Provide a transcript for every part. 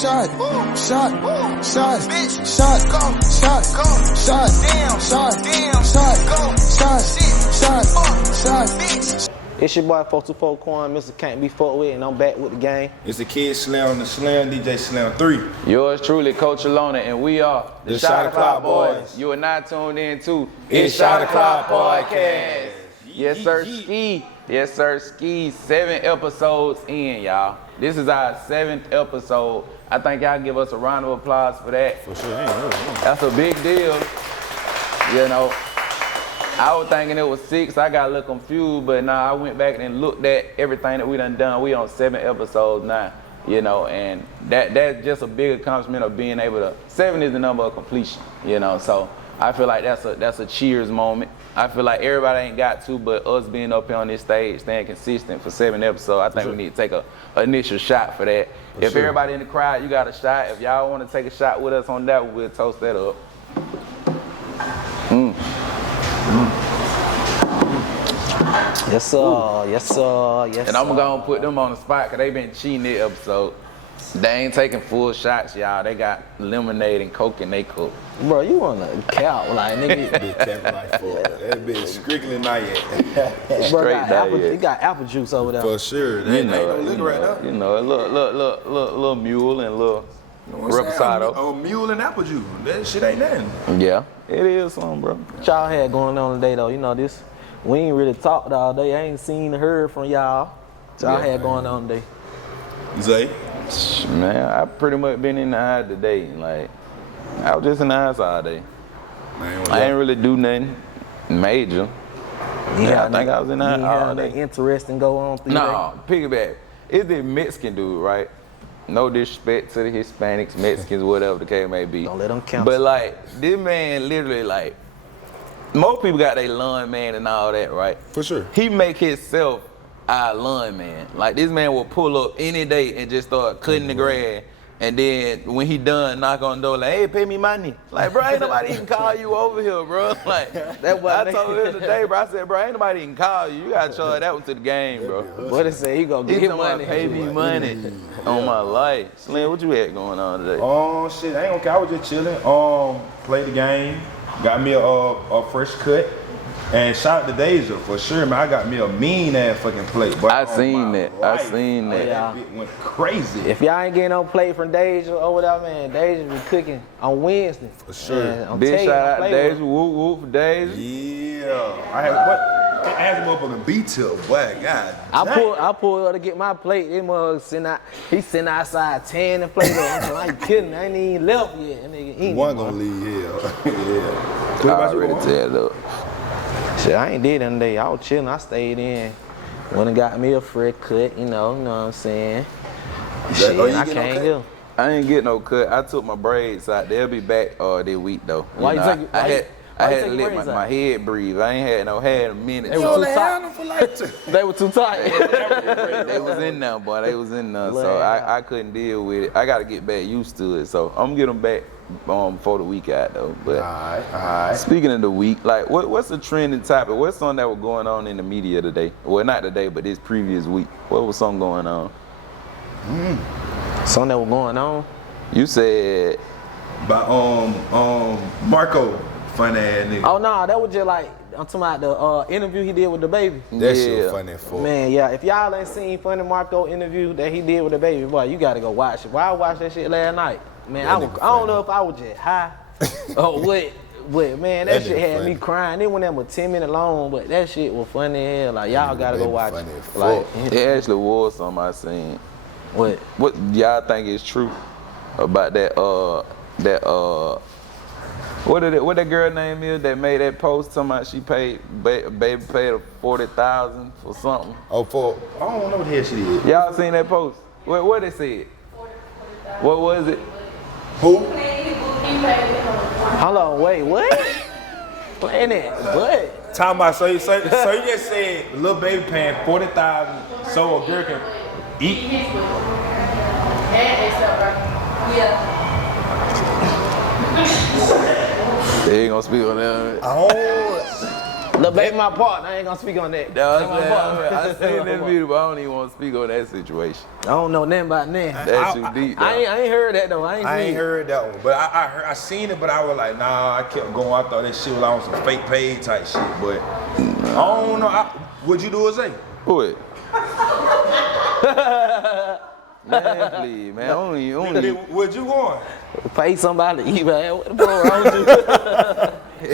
shot, shot, shot, shot, go, shot, go, shot, damn, shot, damn, shot, go, shot, shot, shot, bitch. It's your boy 424 Quan, Mr. Can't Be Fucked With, and I'm back with the game. It's the Kid Slam, the Slam, DJ Slam 3. Yours truly, Coach Alona, and we are the Shot O'Clock Boys. You are not tuned in to It's Shot O'Clock Podcast. Yes, sir, ski. Yes, sir, ski. 7 episodes in, y'all. This is our 7th episode. I think y'all give us a round of applause for that. For sure. That's a big deal. You know, I was thinking it was 6. I got a little confused, but nah, I went back and looked at everything that we done. We on 7 episodes now, you know, and that's just a big accomplishment of being able to. 7 is the number of completion, you know. So I feel like that's a cheers moment. I feel like everybody ain't got to, but us being up here on this stage, staying consistent for 7 episodes, I think we need to take a initial shot for that. If everybody in the crowd, you got a shot. If y'all want to take a shot with us on that, we'll toast that up. Yes, sir. Yes, sir. Yes, And I'm gonna put them on the spot because they been cheating this episode. They ain't taking full shots, y'all. They got lemonade and Coke in they cup. Bro, you on a cow, like, nigga. Big cap like for that bitch strictly not yet. Bro, Straight diet. you got apple juice over there. For sure. That ain't no liquor right now. You know, a little mule and a little reposado. Oh, mule and apple juice. That shit ain't nothing. Yeah, it is something, bro. What y'all had going on today, though? You know, we ain't really talked all day. I ain't seen or heard from y'all. What y'all had going on today? Zay? Man, I pretty much been in the house today. Like, I was just in the house all day. Man, I ain't really do nothing major. Yeah, I think I was in the house all day. Interesting go on through No, piggyback. It's the Mexican dude, right? No disrespect to the Hispanics, Mexicans, whatever the case may be. Don't let them count. But like, this man literally like, most people got their lawn man and all that, right? For sure. He make himself our lawn man. Like, this man will pull up any day and just start cutting the grass. And then when he done, knock on the door like, hey, pay me money. Like, bro, ain't nobody even call you over here, bro. Like, That what I told him today, bro. I said, bro, ain't nobody even call you. You gotta charge that one to the game, bro. What it say? He gonna He get his talking about money. pay me money on my life. Slim, what you had going on today? Oh, shit. I ain't gonna care. I was just chilling. Played the game. Got me a fresh cut. And shout out to Deja for sure, man. I got me a mean ass fucking plate. But I seen that. Life, I seen that. That bitch went crazy. If y'all ain't getting no plate from Deja over there, man, Deja be cooking on Wednesday. For sure. Man, I'm Big telling you, shout I out play Deja, with him. whoop whoop for Deja. Yeah. I had him up on the B-tip, boy. God I pulled up to get my plate. This mug he sitting outside 10 and plate up. I'm like, kidding, I ain't even left yet. That nigga eating. One gonna leave here. Yeah. What I about you, already Juan? teared up. Shit, I ain't did nothing today. I was chilling. I stayed in. Went and got me a fresh cut, you know what I'm saying? Shit, oh, you I get no can't cut? go. I ain't get no cut. I took my braids out. They'll be back this week though. Why you know, take- I why had you to take your let braids my out? head breathe. I ain't had no hair in a minute. They so- were too Only tight. had them for like They were too tight. They was in there, boy. They was in there. So Lord. I couldn't deal with it. I got to get back used to it. So I'm gonna get them back before the week out though. But Alright. speaking of the week, like what's the trending topic? What's something that was going on in the media today? Well, not today, but this previous week. What was something going on? Something that was going on. You said By Marco, funny ass nigga. Oh no, that was just like I'm talking about the interview he did with the baby. That shit yeah. was funny as fuck. Man, yeah. If y'all ain't seen Funny Marco interview that he did with the baby, boy, you gotta go watch it. Why I watched that shit last night? Man, That I nigga don't funny. know if I was just high or what. But man, That that shit nigga had funny. me crying. It went that was 10 minutes long, but that shit was funny as hell. Like y'all nigga gotta go baby watch funny it. as fuck. Like it actually was something I seen. what? What y'all think is true about that? What that girl name is that made that post talking about she paid baby paid her $40,000 for something? Oh, I don't know what the hell she did. Y'all seen that post? What it said? What was it? Who? Hold on, wait, what? Playing it, what? Talking about so you just said the little baby paying $40,000 so a girl can eat. They ain't gonna speak on that. Oh, Look, baby, my partner. I ain't gonna speak on that. No, That's my partner. I seen that video, but I don't even want to speak on that situation. I don't know nothing about that. That's too deep. I ain't heard that though. I ain't heard that one, but I seen it, but I was like, nah, I kept going. I thought that shit was on some fake page type shit, but I don't know. Would you do it, Zay? What? Man, please, man. Only. Would you want? Pay somebody to eat, man. What the fuck wrong with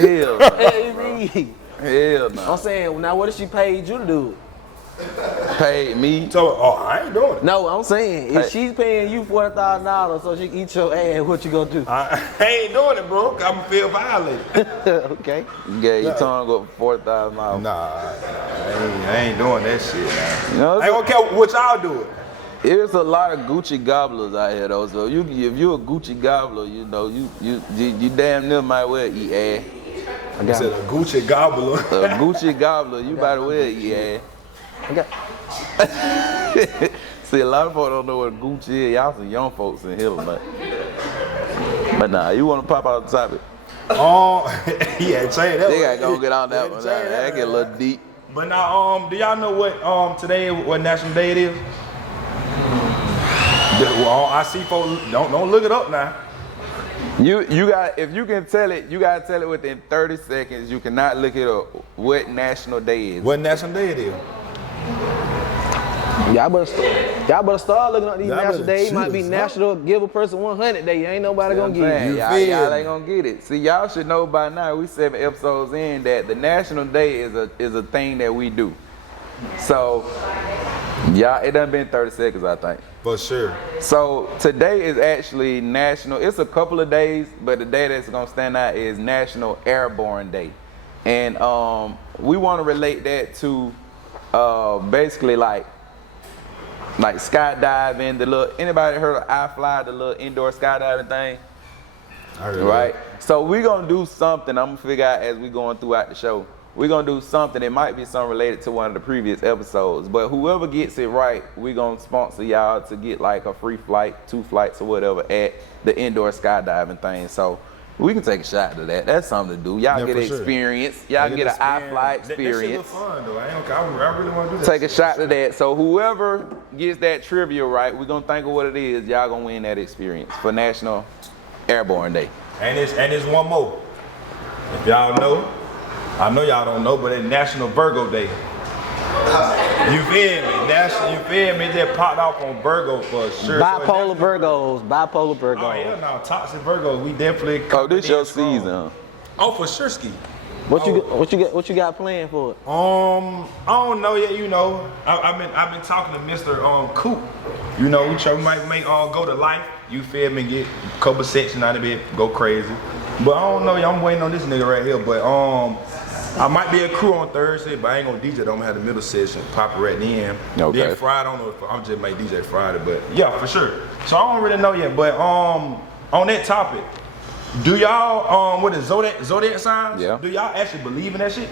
you? Hell no. Hey, me. Hell no. I'm saying, now what if she paid you to do it? Paid me. So, I ain't doing it. No, I'm saying, if she's paying you $40,000 so she can eat your ass, what you gonna do? I ain't doing it, bro. I'm gonna feel violated. Okay. Yeah, your tongue up $40,000. Nah, I ain't doing that shit, man. You know, I ain't gonna care what y'all do it. there's a lot of Gucci gobblers out here though. So if you're a Gucci gobbler, you know you damn near might well eat ass. I said a Gucci gobbler. A Gucci gobbler, you might well eat ass. See, a lot of folks don't know what Gucci is. Y'all some young folks in here, but nah, you want to pop out the topic? Yeah, change that. They gotta go get on that one. That get a little deep. But now, do y'all know what today, what National Day it is? Well, I see folks. Don't look it up now. You got, if you can tell it, you gotta tell it within 30 seconds. You cannot look it up. What National Day is? What National Day it is? Y'all better start looking up these Y'all national better days. Might be choose, National Give a Person 100 Day. Ain't nobody gonna get it. Y'all ain't gonna get it. See, y'all should know by now. We 7 episodes in that the National Day is a thing that we do. So, y'all, it done been 30 seconds, I think. For sure. So today is actually national. It's a couple of days, but the day that's gonna stand out is National Airborne Day, and we want to relate that to basically like skydiving. The little, anybody heard of iFly, the little indoor skydiving thing? I heard Right. that. So we're gonna do something. I'm gonna figure out as we going throughout the show. We're gonna do something. It might be something related to one of the previous episodes, but whoever gets it right, we're gonna sponsor y'all to get like a free flight, 2 flights or whatever at the indoor skydiving thing. So we can take a shot to that. That's something to do. Y'all get an experience. Y'all get an iFly experience. That shit look fun though. I really want to do that. Take a shot to that. So whoever gets that trivia right, we're gonna think of what it is. Y'all gonna win that experience for National Airborne Day. And it's one more. If y'all know, I know y'all don't know, but it's National Virgo Day. You feel me? You feel me? That popped off on Virgo for sure. Bipolar Virgos. Oh yeah, no, toxic Virgo. We definitely. Oh, this your season. Oh, for sure, ski. What you got planned for it? I don't know yet. You know, I've been talking to Mr. Coop. You know, we might go to Life. You feel me? Get a couple sections out of it, go crazy. But I don't know. I'm waiting on this nigga right here. But I might be a crew on Thursday, but I ain't gonna DJ. I'm gonna have the middle session, pop it right at the end. Okay. Then Friday, I don't know if I'm just make DJ Friday, but yeah, for sure. So I don't really know yet. But on that topic, do y'all what is zodiac signs? Yeah. Do y'all actually believe in that shit?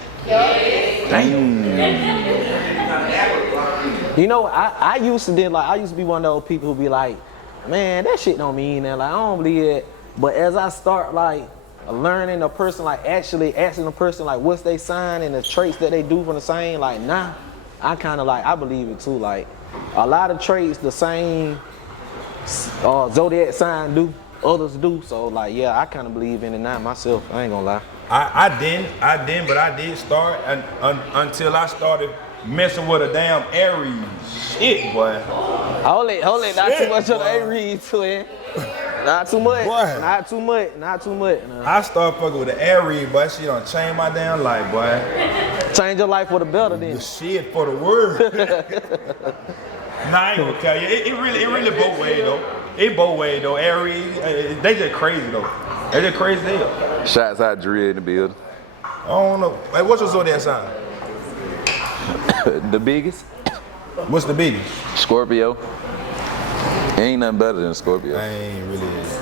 You know, I used to be one of those people who be like, man, that shit don't mean that. Like, I don't believe it. But as I start like learning a person, like actually asking a person like what's their sign and the traits that they do from the same, like I kind of like, I believe it too. Like a lot of traits the same zodiac sign do, others do. So like, yeah, I kind of believe in it now myself. I ain't gonna lie. I didn't, but I did start until I started messing with a damn Aries. Shit, boy. Hold it, not too much of the Aries to it. Not too much. Boy. Not too much. No. I started fucking with the Aries, but she done changed my damn life, boy. Change your life for the better then. The shit for the world. Nah, I ain't gonna tell you. It really both ways though. It both ways though. Aries, they just crazy though. They just crazy hell. Shots out Drew in the building. I don't know. Hey, what's your zodiac sign? The biggest? What's the biggest? Scorpio. Ain't nothing better than Scorpio.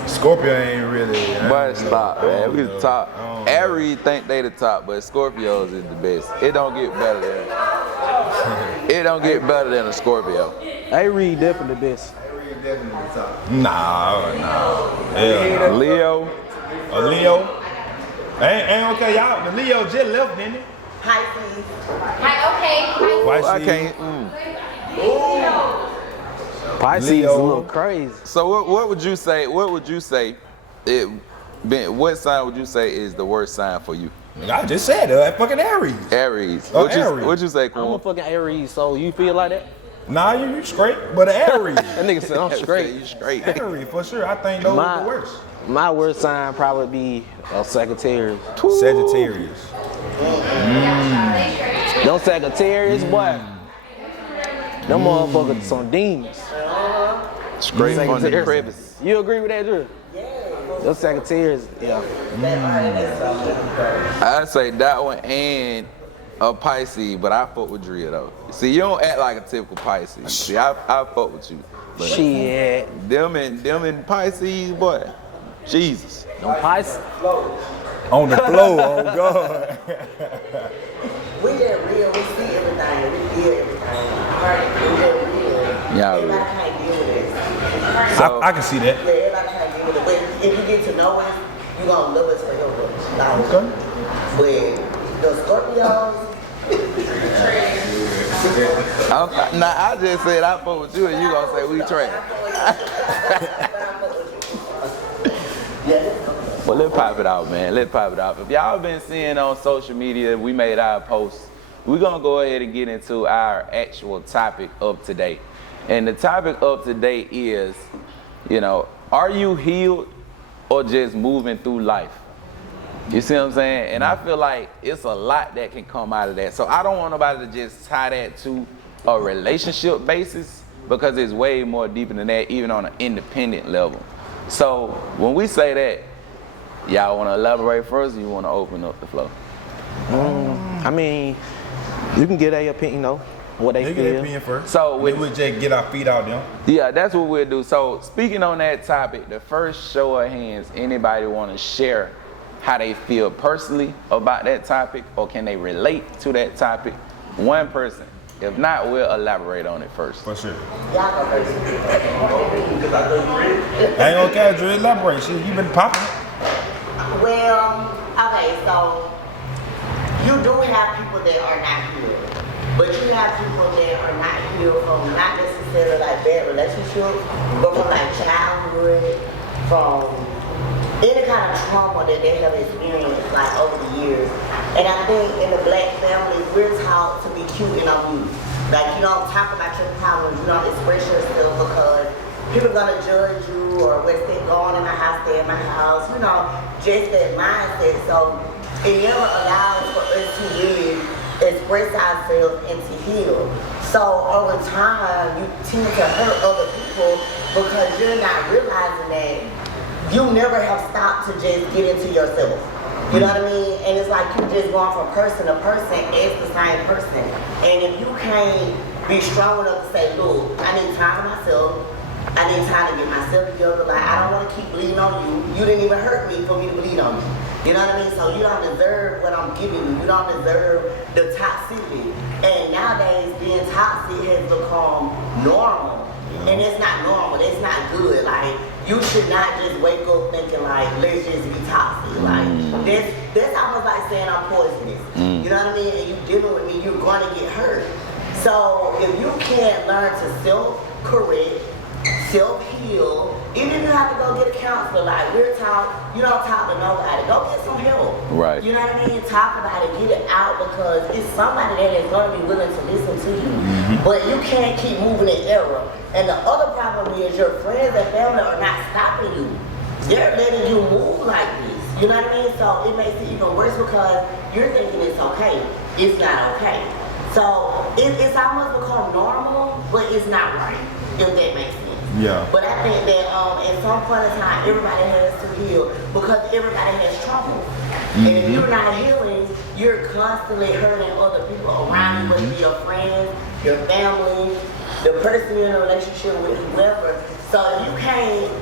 Scorpio ain't really. But stop, man. We the top. Aries think they the top, but Scorpios is the best. It don't get better than. It don't get better than a Scorpio. Aries definitely the best. Nah. Yeah. Leo. A Leo. Ain't okay, y'all. The Leo just left, didn't it? Pisces. Why I she? can't. Pisces Leo. is a little crazy. So what would you say? What would you say? What sign would you say is the worst sign for you? I just said that fucking Aries. Aries. Oh, What Aries. you say, I'm a Quan? fucking Aries, so you feel like that? Nah, you straight, but Aries. That nigga said I'm straight. You straight. Aries for sure. I think those are the worst. My worst sign probably be a Sagittarius. Sagittarius. Them Sagittarius, boy. Them motherfuckers some demons. Straight from the Sagittarius. crevice. You agree with that, Drew? Them Sagittarius, yeah. I say that one and a Pisces, but I fuck with Drea though. See, you don't act like a typical Pisces. See, I fuck with you. But Shit. them and Pisces, boy, Jesus. Them Pisces. On the floor, oh God. We get real. We see everything. We feel everything. Right? We get real. Yeah, Everybody real. can't deal with it. I can see that. Yeah, everybody can't deal with it. But if you get to know it, you're going to love it forever. Like, Okay. But the Scorpios, Nah, I just said I fuck with you and you gonna say we trash. Well, let's pop it out, man. Let's pop it out. If y'all been seeing on social media, we made our posts. We're gonna go ahead and get into our actual topic of today. And the topic of today is, are you healed or just moving through life? You see what I'm saying? And I feel like it's a lot that can come out of that. So I don't want nobody to just tie that to a relationship basis because it's way more deeper than that, even on an independent level. So when we say that, y'all want to elaborate first or you want to open up the floor? I mean, you can get their opinion, though, what they They feel. get their opinion first. So we would just get our feet out there. Yeah, that's what we'll do. So speaking on that topic, the first show of hands, anybody want to share how they feel personally about that topic, or can they relate to that topic? One person. If not, we'll elaborate on it first. For sure. y'all go first. I ain't gonna catch you. Elaborate. Shit, you been popping. Well, okay, so you do have people that are not healed, but you have people that are not healed from not necessarily like bad relationships, but from like childhood, from any kind of trauma that they have experienced like over the years. And I think in the black family, we're taught to be cute and unusual. Like you don't talk about your problems, you don't express yourself because people are gonna judge you or what's they going in the house, stay in my house, just that mindset. So it never allows for us to really express ourselves and to heal. So over time, you tend to hurt other people because you're not realizing that you never have stopped to just get into yourself. You know what I mean? And it's like you just going from person to person as the same person. And if you can't be strong enough to say, look, I need time to myself. I need time to get myself together. Like, I don't want to keep bleeding on you. You didn't even hurt me for me to bleed on you. You know what I mean? So you don't deserve what I'm giving you. You don't deserve the toxicity. And nowadays, being toxic has become normal. And it's not normal. It's not good. Like, you should not just wake up thinking like, let's just be toxic. Like, that's almost like saying I'm poisonous. You know what I mean? And you dealing with me, you're going to get hurt. So if you can't learn to self-correct, self-heal, even if you have to go get a counselor, like we're taught, you don't talk to nobody, go get some help. Right. You know what I mean? Talk about it, get it out, because it's somebody that is going to be willing to listen to you. But you can't keep moving in error. And the other problem is your friends and family are not stopping you. They're letting you move like this. You know what I mean? So it makes it even worse because you're thinking it's okay. It's not okay. So it's almost become normal, but it's not right, if that makes sense. Yeah. But I think that at some point in time, everybody has to heal because everybody has trauma. And if you're not healing, you're constantly hurting other people around you, whether it be your friends, your family, the person you're in a relationship with, whoever. So if you can't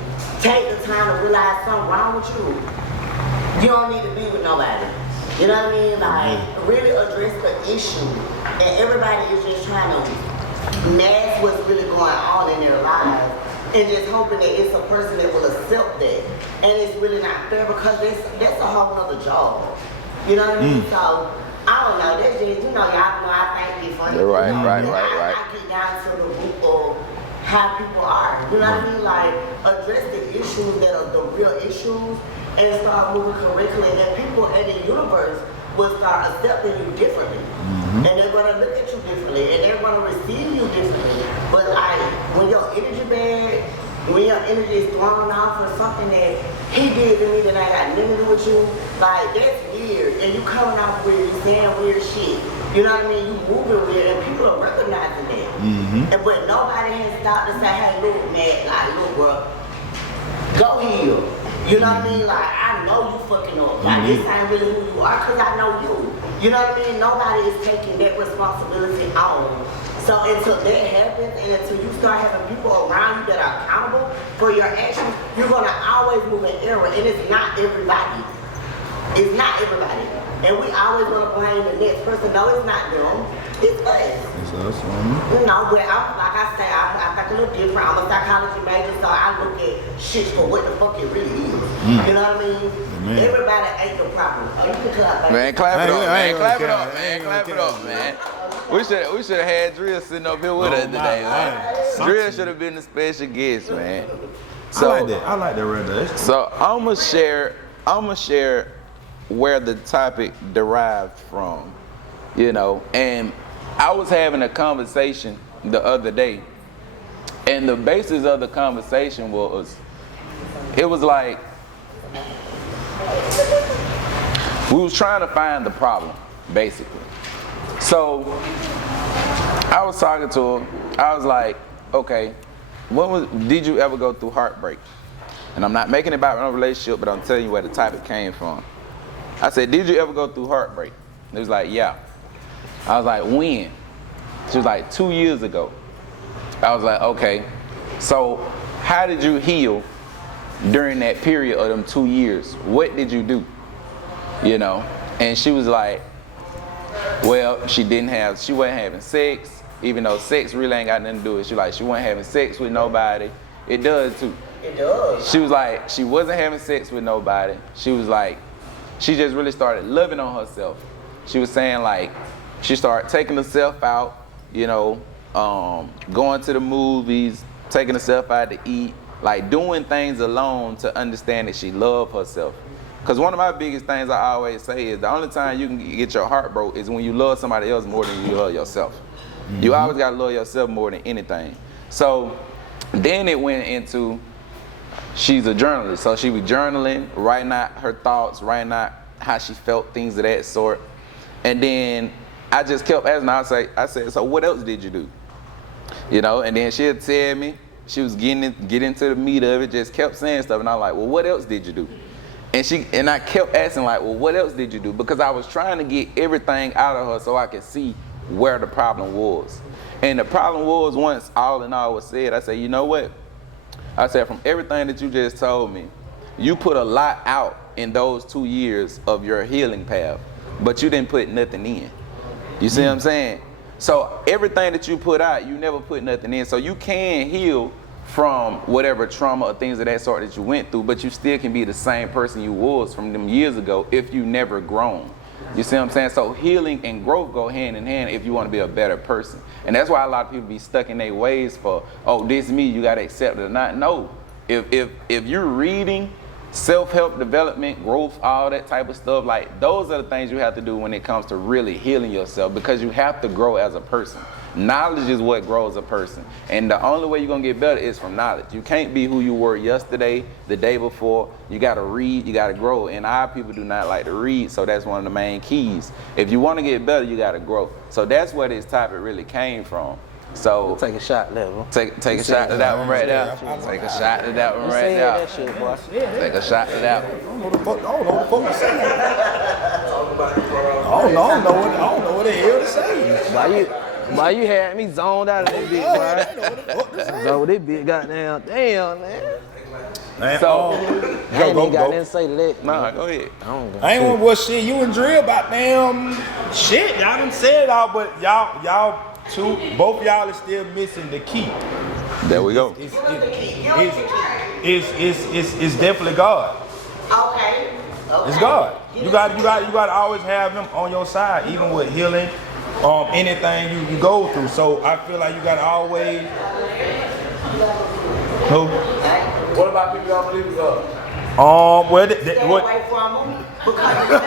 take the time to realize something wrong with you, you don't need to be with nobody. You know what I mean? Like, really address the issue. And everybody is just trying to mask what's really going on in their lives and just hoping that it's a person that will accept that. And it's really not fair because that's a whole nother job. You know what I mean? So I I don't know. That's just, y'all know I think it's funny. Right. I get down to the root of how people are. You know what I mean? Like, address the issues that are the real issues and start moving correctly. And people in the universe will start accepting you differently. And they're going to look at you differently. And they're going to receive you differently. But, like, when your energy bad, when your energy is thrown off for something that he did to me that I got nothing to do with you, like, that's weird. And you coming off weird, you saying weird shit. You know what I mean? You moving weird, and people are recognizing that. And but nobody has stopped to say, hey, look, man, like, look, bro, go heal. You know what I mean? Like, I know you fucking up. Like, this ain't really who you are, because I know you. You know what I mean? Nobody is taking that responsibility on. So until that happens, and until you start having people around you that are accountable for your actions, you're gonna always move in error, and it's not everybody. It's not everybody. And we always wanna blame the next person. No, it's not them. It's us. It's us. You know, but I'm, like I say, I think a little different. I'm a psychology major, so I look at shit for what the fuck it really is. You know what I mean? Everybody ain't the problem. Oh, you can clap. Man, clap it up, man. Clap it up, man. Clap it up, man. We should have had Drill sitting up here with us today, man. Drill should have been the special guest, man. So, I like that right there. So I'ma share where the topic derived from, and I was having a conversation the other day, and the basis of the conversation was like we was trying to find the problem, basically. So I was talking to him. I was like, okay, did you ever go through heartbreak? And I'm not making it about no relationship, but I'm telling you where the topic came from. I said, did you ever go through heartbreak? He was like, yeah. I was like, when? She was like, 2 years ago. I was like, okay. So how did you heal during that period of them 2 years? What did you do? And she was like, well, she wasn't having sex, even though sex really ain't got nothing to do with it. She wasn't having sex with nobody. It does too. It does. She was like, she wasn't having sex with nobody. She was like, she just really started loving on herself. She was saying like, she started taking herself out, going to the movies, taking herself out to eat, like doing things alone to understand that she loved herself. Because one of my biggest things I always say is the only time you can get your heart broke is when you love somebody else more than you love yourself. You always gotta love yourself more than anything. So then it went into, she's a journalist. So she was journaling, writing out her thoughts, writing out how she felt, things of that sort. And then I just kept asking her, I said, so what else did you do? And then she'd tell me, she was getting into the meat of it, just kept saying stuff. And I was like, well, what else did you do? And I kept asking like, well, what else did you do? Because I was trying to get everything out of her so I could see where the problem was. And the problem was, once all in all was said, I said, you know what? I said, from everything that you just told me, you put a lot out in those 2 years of your healing path, but you didn't put nothing in. You see what I'm saying? So everything that you put out, you never put nothing in. So you can heal from whatever trauma or things of that sort that you went through, but you still can be the same person you was from them years ago if you never grown. You see what I'm saying? So healing and growth go hand in hand if you want to be a better person. And that's why a lot of people be stuck in their ways for, oh, this me, you got to accept it or not. No. If you're reading self-help development, growth, all that type of stuff, like those are the things you have to do when it comes to really healing yourself, because you have to grow as a person. Knowledge is what grows a person. And the only way you're going to get better is from knowledge. You can't be who you were yesterday, the day before. You got to read, you got to grow. And our people do not like to read, so that's one of the main keys. If you want to get better, you got to grow. So that's where this topic really came from. So take a shot, level. Take a shot to that one right there. Take a shot to that one right there. That shit, boy. Take a shot to that one. I don't know what the fuck to say. I don't know what the hell to say. Why you had me zoned out of that bitch, bro? So this bitch goddamn, damn, man. So, I ain't even got nothing to say to that. Nah, go ahead. I ain't want what shit. You and Drill about damn shit. Y'all done said it all, but y'all two, both y'all is still missing the key. There we go. It's definitely God. Okay. It's God. You got to always have Him on your side, even with healing, anything you go through. So I feel like you got to always. Who? What about people that don't believe in God? Well, Stay away from them. Because stay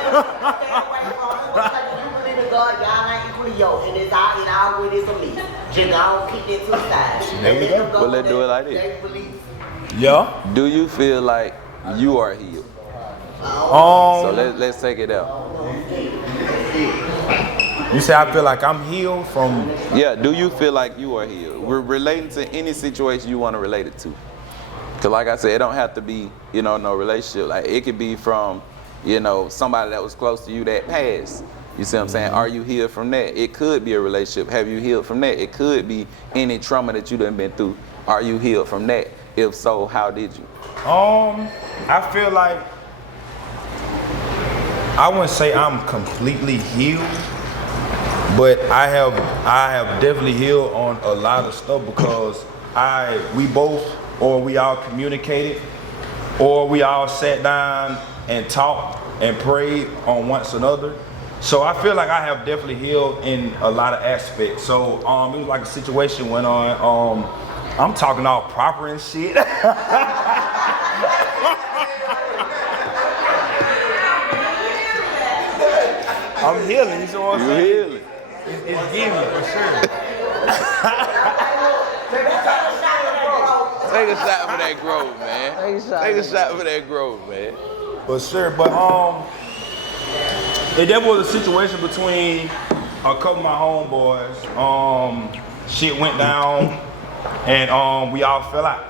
away from them. Because you believe in God, y'all ain't equally yoked. And it always is a lease. Just don't keep that to the side. There we go. But let's do it like this. They believe. Yeah. Do you feel like you are healed? So let's take it out. You say I feel like I'm healed from. Yeah, do you feel like you are healed? We're relating to any situation you want to relate it to. Cause like I said, it don't have to be, no relationship. Like it could be from, somebody that was close to you that passed. You see what I'm saying? Are you healed from that? It could be a relationship. Have you healed from that? It could be any trauma that you done been through. Are you healed from that? If so, how did you? I feel like I wouldn't say I'm completely healed, but I have definitely healed on a lot of stuff because we all communicated, or we all sat down and talked and prayed on one another. So I feel like I have definitely healed in a lot of aspects. So it was like a situation went on. I'm talking all proper and shit. I'm healing, you see what I'm saying? Healing. It's giving for sure. Take a shot for that growth, man. Take a shot for that growth, man. For sure, but there was a situation between a couple of my homeboys. Shit went down, and we all fell out.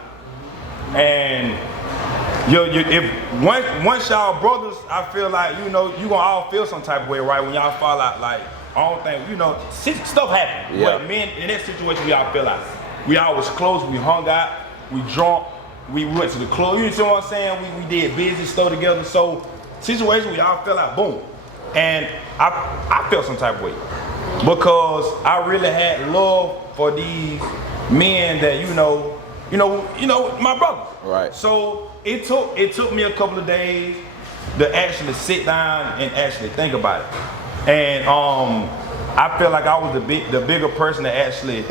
And if once y'all brothers, I feel like you gonna all feel some type of way, right? When y'all fall out, like I don't think stuff happens. Yeah. But men in that situation, we all fell out. We all was close. We hung out. We drunk. We went to the club. You see what I'm saying? We did business stuff together. So situation we all fell out. Boom. And I felt some type of way because I really had love for these men that my brother. Right. So it took me a couple of days to actually sit down and actually think about it. And I feel like I was the bigger person to actually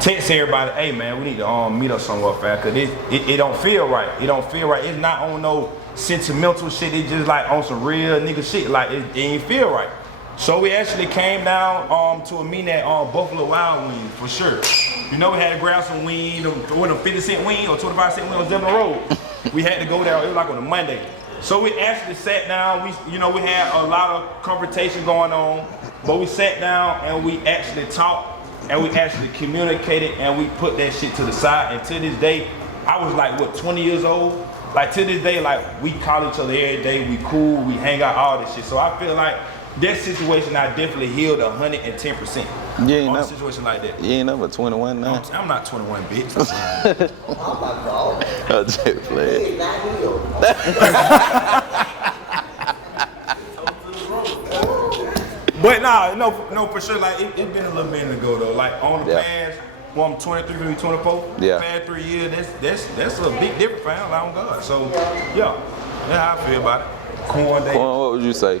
text everybody, hey man, we need to meet up somewhere fast, cause it don't feel right. It don't feel right. It's not on no sentimental shit. It's just like on some real nigga shit. Like it ain't feel right. So we actually came down to a meeting at Buffalo Wild Wings for sure. We had to grab some wings, with a 50-cent wing or 25-cent wing on Devon Road. We had to go there. It was like on a Monday. So we actually sat down. We had a lot of conversation going on, but we sat down and we actually talked and we actually communicated and we put that shit to the side. And to this day, I was like 20 years old. Like to this day, like we call each other every day. We cool. We hang out, all this shit. So I feel like that situation, I definitely healed 110%. You ain't on a never, situation like that. You ain't never 21 now. I'm not 21, bitch. Oh my God. I'm just playing. He is not healed. But no, for sure. Like it's been a little minute ago though. Like on the past, I'm 23, maybe 24. Yeah. Past 3 years, that's a big difference for him. On God. So yeah, that's how I feel about it. Corn day. Quan, what would you say?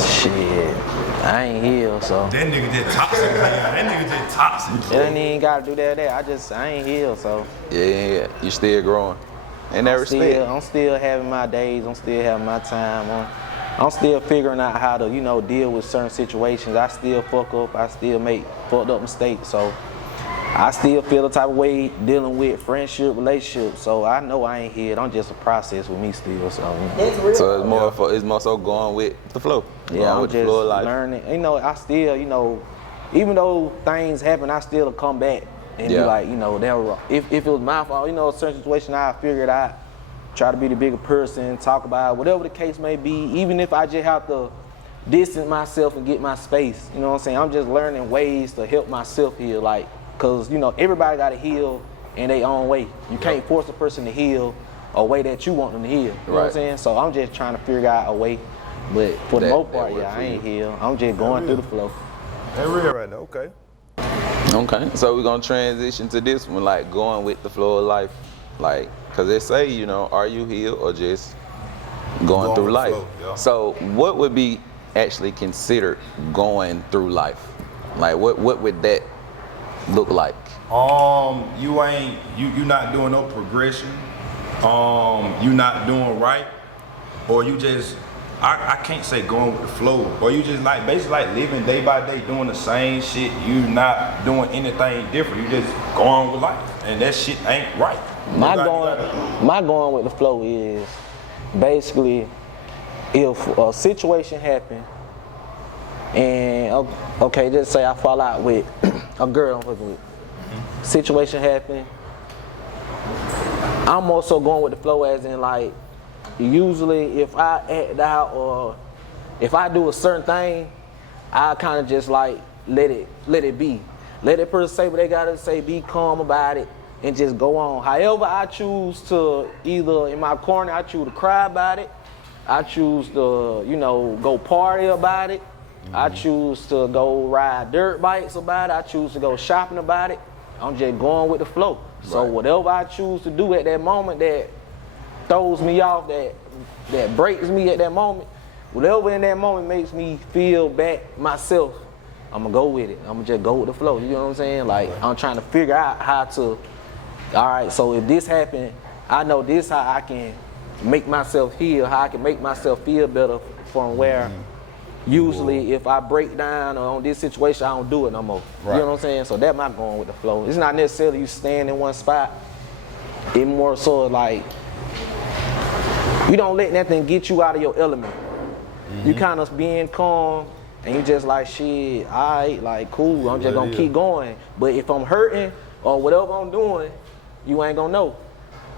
Shit, I ain't healed, so. That nigga just toxic, man. That nigga just toxic. It ain't even gotta do that. I ain't healed, so. Yeah, you still growing. In that respect. I'm still having my days. I'm still having my time. I'm still figuring out how to, deal with certain situations. I still fuck up. I still make fucked up mistakes. So I still feel the type of way dealing with friendship, relationships. So I know I ain't healed. I'm just a process with me still. So That's real. So it's more so going with the flow. yeah, I'm with the just flow of life. learning. I still, even though things happen, I still come back and be like, if it was my fault, a certain situation, I figure it out. Try to be the bigger person, talk about it, whatever the case may be, even if I just have to distance myself and get my space. You know what I'm saying? I'm just learning ways to help myself heal, because, everybody got to heal in their own way. You can't force a person to heal a way that you want them to heal. You know what I'm saying? So I'm just trying to figure out a way. But for the most part, I ain't healed. I'm just going through the flow. That real right now, okay. Okay, so we're gonna transition to this one, like going with the flow of life. Like, cause they say, are you healed or just Going through with the life. flow, yeah. So what would be actually considered going through life? Like what would that look like? You not doing no progression. You not doing right, or you just I can't say going with the flow, or you just like basically like living day by day doing the same shit. You not doing anything different. You just going with life, and that shit ain't right. My going with the flow is basically if a situation happen and okay, just say I fall out with a girl I'm fucking with. Situation happen. I'm also going with the flow as in like usually if I act out or if I do a certain thing, I kind of just like let it be. Let that person say what they gotta say, be calm about it, and just go on. However I choose to, either in my corner, I choose to cry about it, I choose to, go party about it, I choose to go ride dirt bikes about it, I choose to go shopping about it. I'm just going with the flow. So whatever I choose to do at that moment that throws me off, that breaks me at that moment, whatever in that moment makes me feel back myself, I'm gonna go with it. I'm gonna just go with the flow. You know what I'm saying? Like I'm trying to figure out how to, all right, so if this happened, I know this how I can make myself heal, how I can make myself feel better from where usually if I break down on this situation, I don't do it no more. You know what I'm saying? So that's my going with the flow. It's not necessarily you staying in one spot. It's more so like you don't let nothing get you out of your element. You kind of being calm and you just like shit, alright, like cool, I'm just gonna keep going. But if I'm hurting or whatever I'm doing, you ain't gonna know.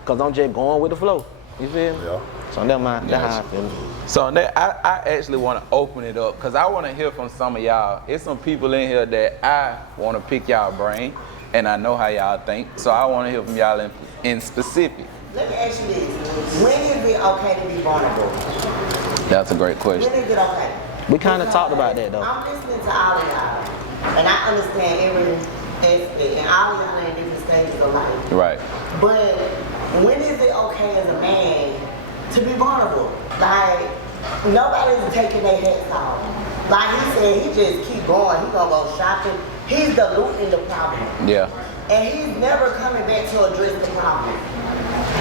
Cause I'm just going with the flow. You feel me? Yeah. So that's how I feel. So I actually want to open it up because I want to hear from some of y'all. It's some people in here that I want to pick y'all brain, and I know how y'all think. So I want to hear from y'all in specific. Let me ask you this: when is it okay to be vulnerable? That's a great question. When is it okay? We kind of talked about that though. I'm listening to all of y'all, and I understand every aspect, and all of y'all in different stages of life. Right. But when is it okay as a man to be vulnerable? Like, nobody's taking their hats off. Like he said, he just keep going. He gonna go shopping. He's diluting the problem. Yeah. And he's never coming back to address the problem.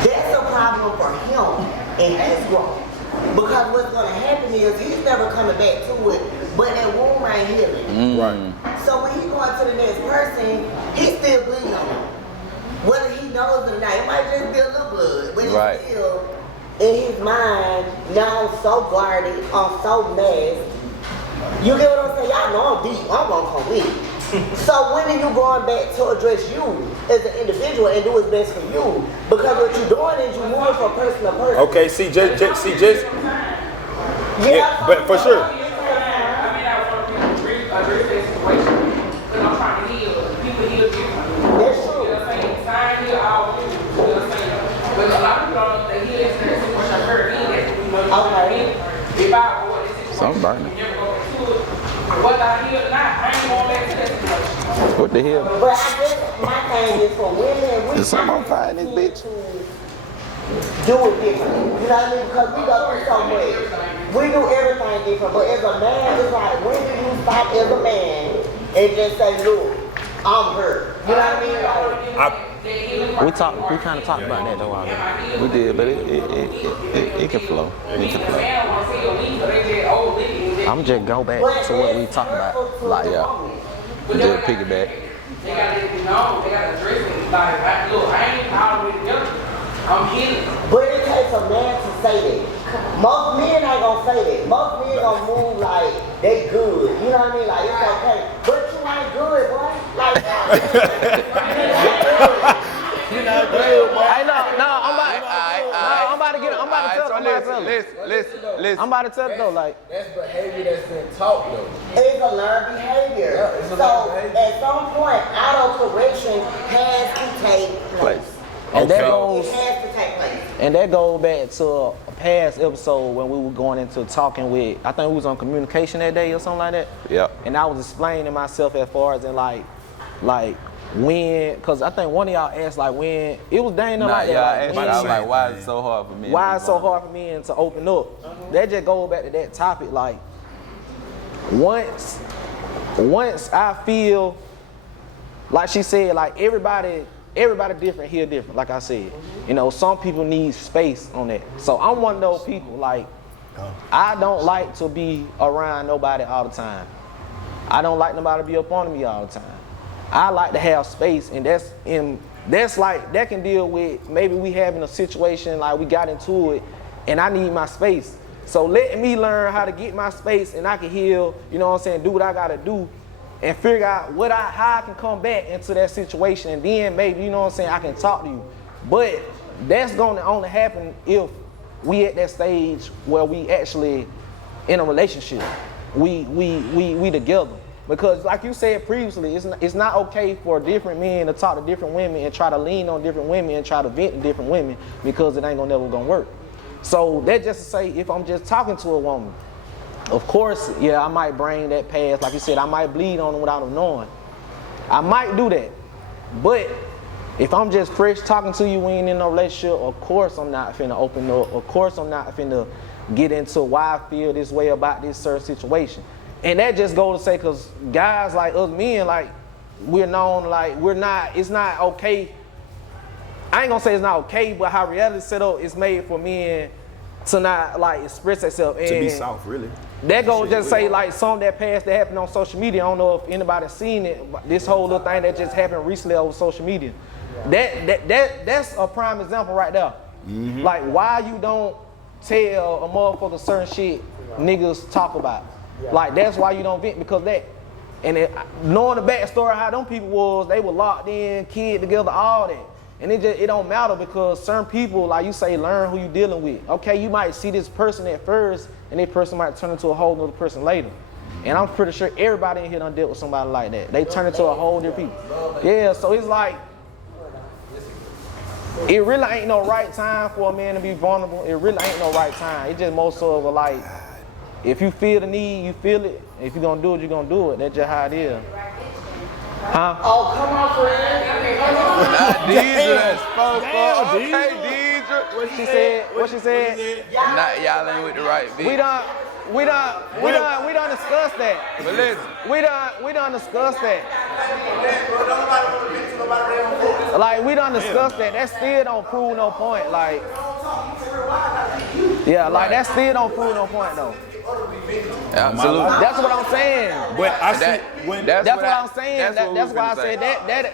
That's a problem for him and his growth. Because what's gonna happen is he's never coming back to it, but that wound ain't healing. Right. So when he going to the next person, he's still bleeding on him. Whether he knows it or not, it might just be a little blood, but it's still in his mind, now I'm so guarded, I'm so masked. You get what I'm saying? Y'all know I'm deep, I'm gonna come with it. So when are you going back to address you as an individual and do what's best for you? Because what you're doing is you're moving from person to person. Okay, yeah, but for sure. I want to address that situation because I'm trying to heal. People heal differently. That's true. You know what I'm saying? Sign heal all you. You know what I'm saying? But a lot of people don't know they heal in certain situations. I heard me that you know what I mean? If I avoid this situation, Something burning. you never go back to it. Whether I heal or not, I ain't going back to that situation. What the hell? But I guess my thing is for women, we Is something on fire in this bitch? do it differently. You know what I mean? Because we go through so much. We do everything different. But as a man, it's like, when do you stop as a man and just say, look, I'm hurt? You know what I mean? Like, We kind of talked about that though. Already. We did, but it can flow. It can flow. I'm just go back to what we talked about. Like, just piggyback. They gotta let me know. They gotta address it. Like, look, I ain't all the way together. I'm healing. but it takes a man to say that. Most men ain't gonna say that. Most men gonna move like they good. You know what I mean? Like, it's okay. But you ain't good, boy. Like, You're not good, boy. Hey, no, I'm about to get. I'm about to tell. Listen. I'm about to tell it though. Like, That's behavior that's been taught though. it's a learned behavior. Yeah, it's a So learned behavior. at some point, auto-correction has to take place. and that It goes. has to take place. And that goes back to a past episode when we were going into talking with, I think we was on communication that day or something like that. Yep. And I was explaining myself as far as in like when, cause I think one of y'all asked like when it was dang Nah, like yeah, that. I was like, why is it so hard for me? Why it's so hard for men to open up? That just goes back to that topic. Like once I feel like she said, like everybody different here, different. Like I said, you know, some people need space on that. So I'm one of those people. Like I don't like to be around nobody all the time. I don't like nobody to be up on me all the time. I like to have space, and that's like that can deal with maybe we having a situation like we got into it, and I need my space. So letting me learn how to get my space, and I can heal. You know what I'm saying? Do what I gotta do, and figure out how I can come back into that situation, and then maybe you know what I'm saying I can talk to you. But that's gonna only happen if we at that stage where we actually in a relationship. We together. Because like you said previously, it's not okay for different men to talk to different women and try to lean on different women and try to vent to different women because it ain't never gonna work. So that just to say, if I'm just talking to a woman, of course, yeah, I might bring that past. Like you said, I might bleed on them without them knowing. I might do that. But if I'm just fresh talking to you, we ain't in no relationship, of course I'm not finna open up. Of course I'm not finna get into why I feel this way about this certain situation. And that just goes to say, because guys like us men, like, we're known, like, it's not okay. I ain't gonna say it's not okay, but how reality set up is made for men to not, like, express themselves. To be soft, really. That goes just say, like, some that past that happened on social media. I don't know if anybody's seen it, this whole little thing that just happened recently over social media. That's a prime example right there. Mm-hmm. Like, why you don't tell a motherfucker certain shit niggas talk about. Like, that's why you don't vent, because that. And knowing the backstory of how them people was, they were locked in, kid together, all that. And it don't matter, because certain people, like you say, learn who you dealing with. Okay, you might see this person at first, and that person might turn into a whole other person later. And I'm pretty sure everybody in here done dealt with somebody like that. They turn into a whole different people. Yeah, so it's like, it really ain't no right time for a man to be vulnerable. It really ain't no right time. It's just more so of a like, if you feel the need, you feel it. If you're gonna do it, you're gonna do it. That's just how it is. Huh? Oh, come on, friend. Deidre spoke up. Okay, Deidre. What she said? Not y'all ain't with the right bitch. We done discussed that. But listen. We done discussed that. Like, we done discussed that. That still don't prove no point. Like, yeah, like that still don't prove no point though. Absolutely. That's what I'm saying. But I see that's what I'm saying. That's why I said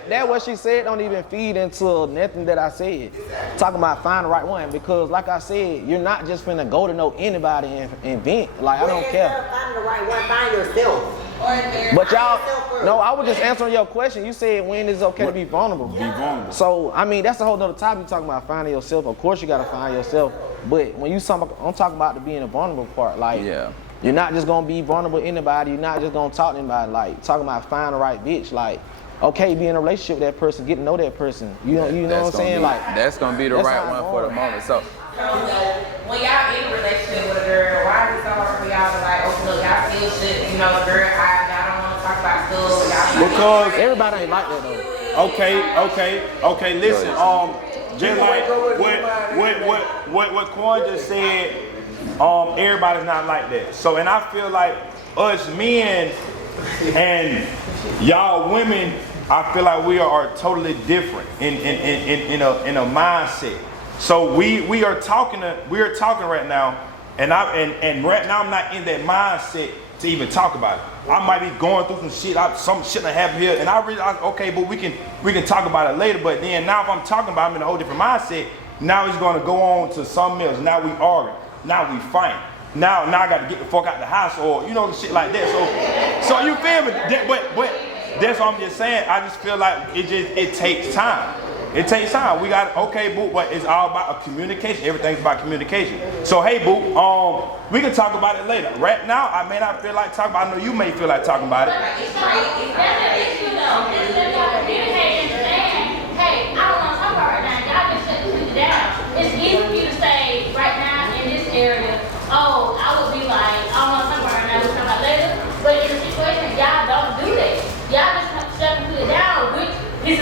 that what she said don't even feed into nothing that I said. Talking about find the right one, because like I said, you're not just finna go to know anybody and vent. Like, I don't care. Find the right one, find yourself. But y'all, no, I was just answering your question. You said when is it okay to be vulnerable. Be vulnerable. So, I mean, that's a whole nother topic. You're talking about finding yourself. Of course you gotta find yourself. But when I'm talking about the being a vulnerable part, like, yeah. You're not just gonna be vulnerable to anybody. You're not just gonna talk to anybody. Like, talking about find the right bitch. Like, okay, be in a relationship with that person, get to know that person. You know what I'm saying? Like, that's gonna be the right one for the moment. So when y'all in a relationship with a girl, why is it so hard for y'all to like open up? Y'all feel shit, you know, girl, y'all don't want to talk about stuff. Because everybody ain't like that though. Okay. Listen, just like what Quan just said, everybody's not like that. So, and I feel like us men and y'all women, I feel like we are totally different in a mindset. So we are talking right now, and right now I'm not in that mindset to even talk about it. I might be going through some shit that happened here, and I realize, okay, but we can talk about it later. But then now if I'm talking about it, I'm in a whole different mindset. Now he's gonna go on to something else. Now we argue. Now we fight. Now I got to get the fuck out the house, or you know, shit like that. So you feel me? But that's what I'm just saying. I just feel like it takes time. It takes time. We got, okay, boo, but it's all about communication. Everything's about communication. So hey, boo, we can talk about it later. Right now, I may not feel like talking about it. I know you may feel like talking about it. It's an issue though. It's that y'all communicating and saying, hey, I don't want to talk about right now. Y'all just shut it down. It's easy for you to say right now in this area, oh, I would be like, I don't want to talk about right now. We'll talk about later. But in a situation, y'all don't do that. Y'all just shut it down, which is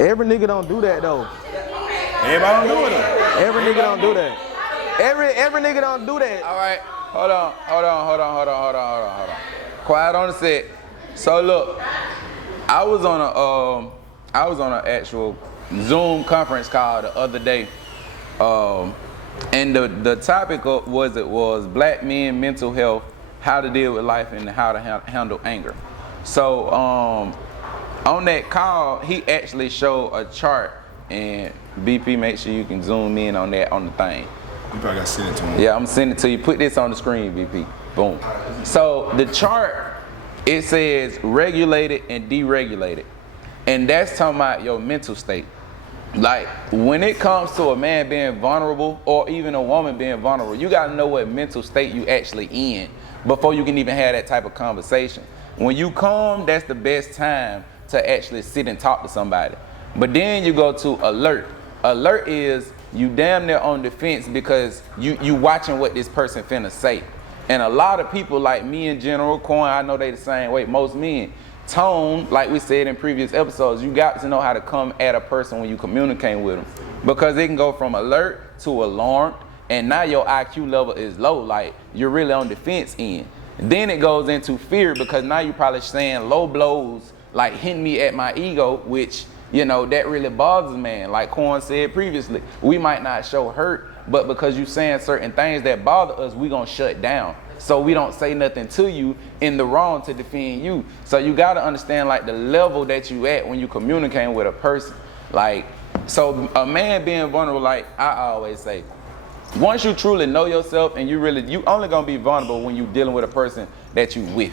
Every nigga don't do that though. Everybody don't do it. Every nigga don't do that. Every nigga don't do that. All right, hold on. Quiet on the set. So look, I was on an actual Zoom conference call the other day, and the topic was black men, mental health, how to deal with life, and how to handle anger. So on that call, he actually showed a chart, and BP, make sure you can zoom in on that on the thing. You probably got to send it to him. Yeah, I'm sending it to you. Put this on the screen, BP. Boom. So the chart, it says regulated and deregulated. And that's talking about your mental state. Like, when it comes to a man being vulnerable or even a woman being vulnerable, you gotta know what mental state you actually in before you can even have that type of conversation. When you calm, that's the best time to actually sit and talk to somebody. But then you go to alert. Alert is you damn near on defense because you watching what this person finna say. And a lot of people like me in general, Coin, I know they the same way, most men, tone, like we said in previous episodes, you got to know how to come at a person when you communicate with them. Because it can go from alert to alarmed, and now your IQ level is low, like you're really on defense end. Then it goes into fear because now you're probably saying low blows, like hitting me at my ego, which, you know, that really bothers a man. Like Coin said previously, we might not show hurt, but because you saying certain things that bother us, we gonna shut down. So we don't say nothing to you in the wrong to defend you. So you gotta understand like the level that you at when you communicating with a person. Like, so a man being vulnerable, like I always say, once you truly know yourself and you only gonna be vulnerable when you dealing with a person that you with.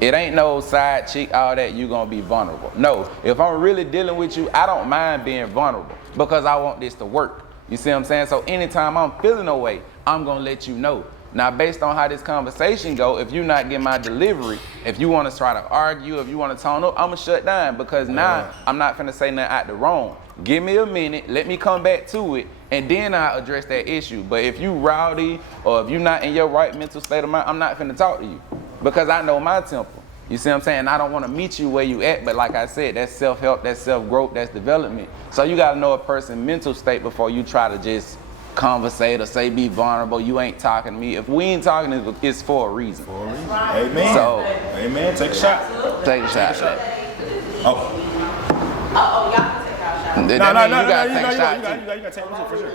It ain't no side chick, all that, you gonna be vulnerable. No, if I'm really dealing with you, I don't mind being vulnerable because I want this to work. You see what I'm saying? So anytime I'm feeling a way, I'm gonna let you know. Now, based on how this conversation go, if you not get my delivery, if you want to try to argue, if you want to tone up, I'm gonna shut down because now I'm not finna say nothing out the wrong. Give me a minute, let me come back to it, and then I'll address that issue. But if you rowdy or if you're not in your right mental state of mind, I'm not finna talk to you because I know my temper. You see what I'm saying? I don't want to meet you where you at, but like I said, that's self-help, that's self-growth, that's development. So you got to know a person's mental state before you try to just conversate or say be vulnerable. You ain't talking to me. If we ain't talking, it's for a reason. For a reason. Amen. So, amen. Take a shot. Take a shot. Oh. Y'all can take our shot. No, You gotta take one for sure.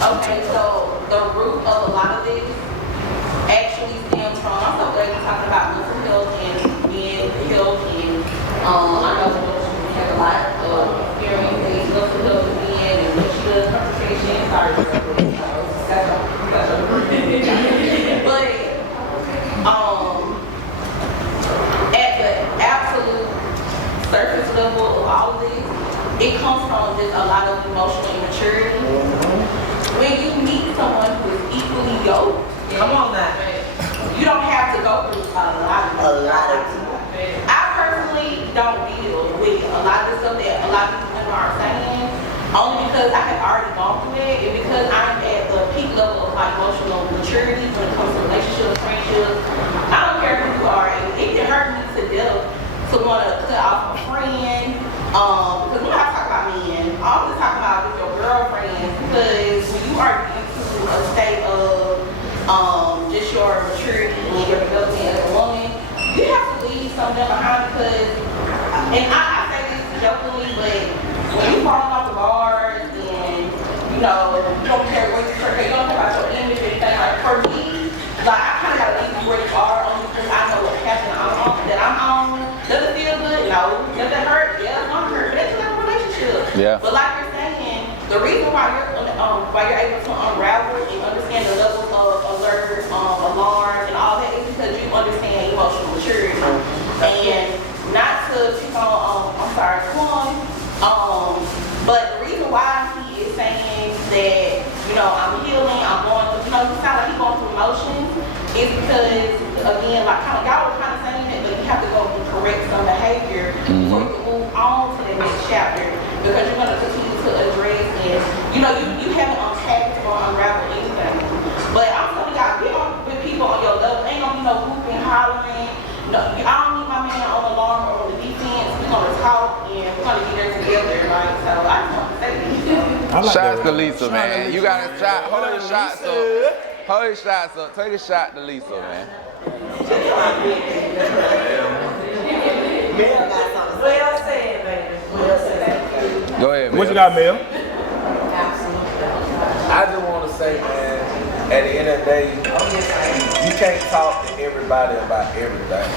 Okay, so the root of a lot of this actually stems from, I'm so glad you're talking about mental health and being health and I know we have a lot of experience in mental health and being and the conversation. Sorry. But at the absolute surface level of all of this, it comes from just a lot of emotional immaturity. When you meet someone who is equally yoked, come on now, you don't have to go through a lot of people. I personally don't deal with a lot of the stuff that a lot of people are saying, only because I have already gone through it, and because I'm at the peak level of like emotional maturity when it comes to relationships, friendships. I don't care who you are. It can hurt me to death to want to cut off a friend. Because when I talk about men, I always talk about with your girlfriends, because when you are into a state of just your maturity and your development as a woman, you have to leave something behind because, and I say this jokingly, but when you fall off the bars and, you know, you don't care where you don't care about your image or anything, like for me, like I kind of got to leave you where you are only because I know what passion that I'm on. Does it feel good? No. Does it hurt? Yeah, it's not hurt. But that's not a relationship. Yeah. But like you're saying, the reason why you're able to unravel and understand the levels of alert, alarm, and all that is because you understand emotional maturity. And not to pick on, I'm sorry, but the reason why he is saying that, you know, I'm healing, I'm going through, you know, he sounds like he's going through emotions, is because, again, like y'all were kind of saying it, but you have to go and correct some behavior before you move on to the next chapter, because you're going to continue to address and, you know, you haven't unpacked or unraveled anything. But I'm telling y'all, get on with people on your level. Ain't gonna be no whooping, hollering. No, I don't need my man on the alarm or on the defense. We're gonna talk and want to get there together, like, so I just want to say this. Shots to Lisa, man. You got a shot. Hold your shots up. Hold your shots up. Take a shot to Lisa, man. Mel got something. Well said, baby. Well said. Go ahead, man. What you got, Mel? I just want to say, man, at the end of the day, you can't talk to everybody about everything.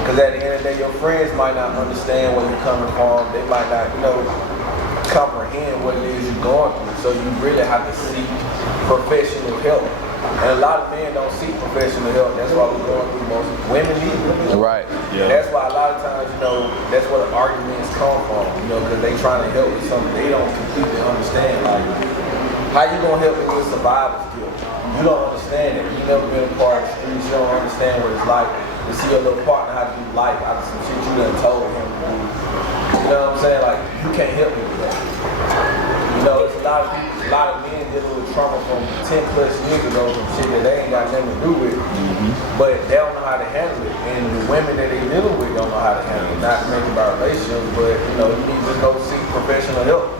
Because at the end of the day, your friends might not understand where you're coming from. They might not, comprehend what it is you're going through. So you really have to seek professional help. And a lot of men don't seek professional help. That's why we're going through most women need it. Right. Yeah. That's why a lot of times, that's where the arguments come from, because they trying to help with something they don't completely understand. Like, how you gonna help me with survival skills? You don't understand it. You never been a part of the streets. You don't understand what it's like to see your little partner how to do life after some shit you done told him to do. You know what I'm saying? Like, you can't help me with that. It's a lot of people, a lot of men dealing with trauma from 10 plus years ago, from shit that they ain't got nothing to do with, but they don't know how to handle it. And the women that they dealing with don't know how to handle it. Not to make it about relationships, but you need to go seek professional help.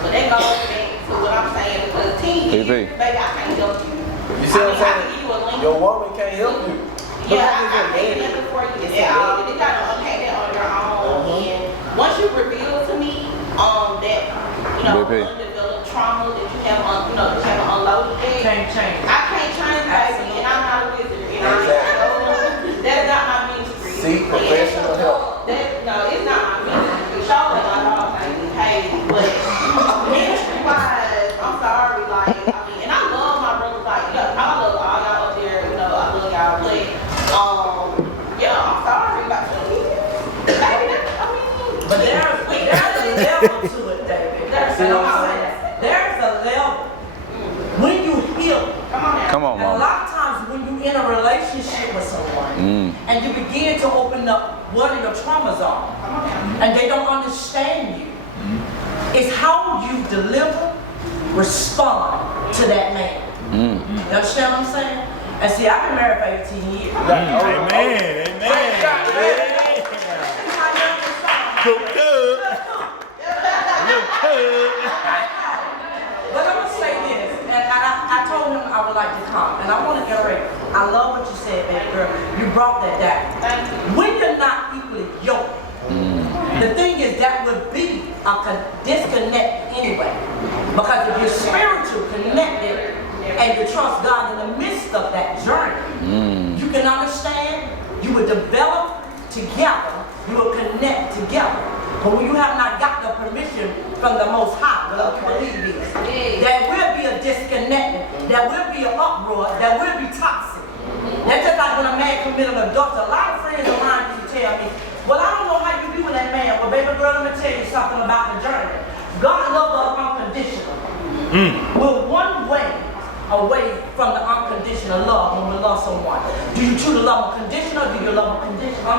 But that goes back to what I'm saying, because 10 years, baby, I can't help you. You see what I'm saying? Your woman can't help you. Yeah, I can't do nothing for you at all. You gotta unpack that on your own. And once you reveal to me that, undeveloped trauma that you have, you haven't unloaded yet, Can't change. I can't change, baby, and I'm not a wizard. And that's not my ministry. Seek professional help. No, it's not my ministry. Y'all like my dog ain't paid, but ministry-wise, I'm sorry, and I love my brothers, I love all y'all up there, I love y'all, but, yeah, I'm sorry, But there's a level to it, David. There's a level. When you heal, Come on, and a Mama. lot of times when you in a relationship with someone and you begin to open up what your traumas are, and they don't understand you, it's how you deliver, respond to that man. You understand what I'm saying? And see, I've been married for 18 years. Amen. But I'm gonna say this, and I told him I would like to come, and I want to iterate. I love what you said, baby girl. You brought that down. When you're not equally yoked, the thing is that would be a disconnect anyway. Because if you're spiritual connected and you trust God in the midst of that journey, you can understand, you will develop together, you will connect together. But when you have not got the permission from the Most High, what you believe is, there will be a disconnect, there will be an uproar, there will be toxic. That's just like when a man committed adultery. A lot of friends of mine used to tell me, well, I don't know how you be with that man. Well, baby girl, let me tell you something about the journey. God loves us unconditionally. We're one way away from the unconditional love when we love someone. Do you truly love them conditional, or do you love them unconditional?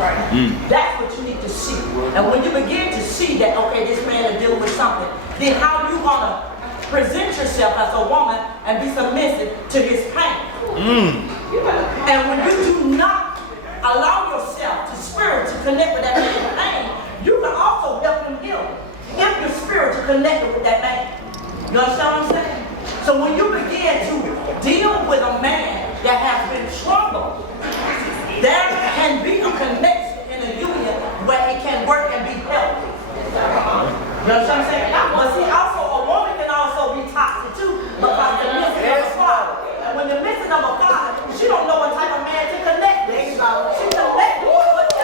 Right. That's what you need to see. And when you begin to see that, okay, this man is dealing with something, then how you gonna present yourself as a woman and be submissive to his pain? And when you do not allow yourself to spirit to connect with that man's pain, you can also help him heal if your spirit to connect with that man. You understand what I'm saying? So when you begin to deal with a man that has been struggled, there can be a connection in a union where it can work and be healthy. You understand what I'm saying? But see, also a woman can also be toxic too, because the missing of a father. And when the missing of a father, she don't know what type of man to connect with. She connect with whatever.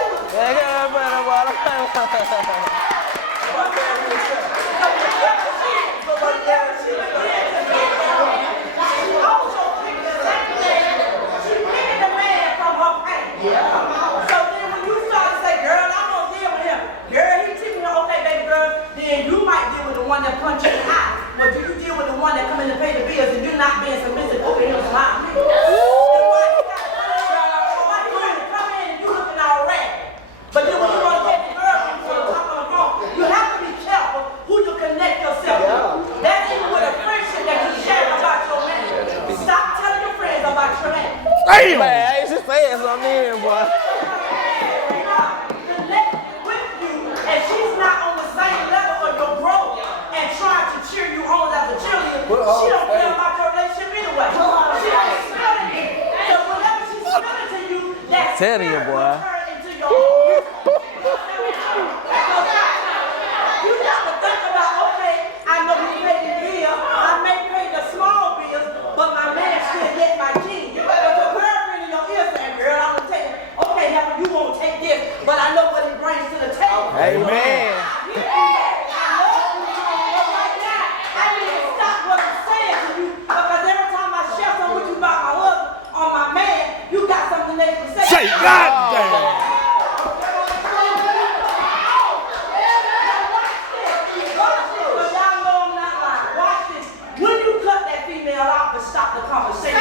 So then when you start to say, girl, I'm gonna deal with him. Girl, he cheating me, okay, baby girl, then you might deal with the one that punch you in the eye. But do you deal with the one that come in to pay the bills and you're not being submissive over him to lie? Come in and you looking all red. But then when you want to take the girl and you want to talk on the phone, you have to be careful who you connect yourself with. That's even with a friendship that you share about your man. Stop telling your friends about your man. Damn! Man, I ain't just saying something in, boy. Connect with you She don't care about your relationship anyway. She don't smell it. So whenever she smells it to you, that Telling you, spirit boy. will turn into your own. You got to think about, okay, I know you pay the bill. I may pay the small bills, but my man still get my gene. But your girlfriend in your ear saying, girl, I'm gonna take it. Okay, now you won't take this, but I know what it brings to the table. Amen. Say God damn. When you cut that female off and stop the conversation,